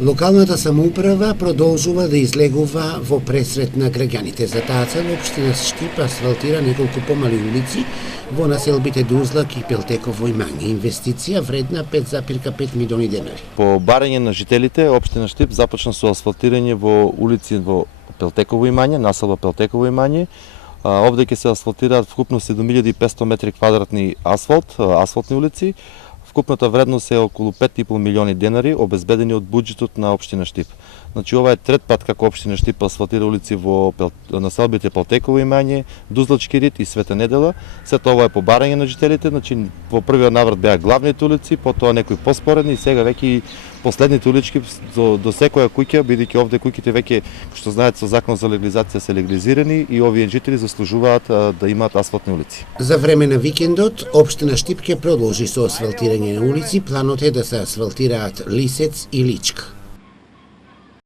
Локалната самоуправа продолжува да излегува во пресрет на граѓаните. За таа цел општина Штип асфалтира неколку помали улици во населбите Дузлак и Пелтеково имање. Инвестиција вредна 5,5 милиони денари. По барање на жителите, општина Штип започна со асфалтирање во улици во Пелтеково имање, населба Пелтеково имање. Овде ќе се асфалтираат вкупно 7500 метри квадратни асфалтни улици. Вкупната вредност е околу 5,5 милиони денари, обезбедени од буџетот на општина Штип. Значи ова е трет пат како општина Штип асфалтира улици во населбите Пелтеково имање, Дузлачки рид и Света Недела. Сето ова е по барање на жителите, значи во првиот наврат беа главните улици, потоа некои поспоредни и сега веќе и последните улички до секоја куќа, бидејќи овде куќите веќе, што знаете, со закон за легализација се легализирани и овие жители заслужуваат да имаат асфалтни улици. За време на викендот, општина Штип ќе продолжи со асфалтирање на улици. Планот е да се асфалтираат Лисец и Личка.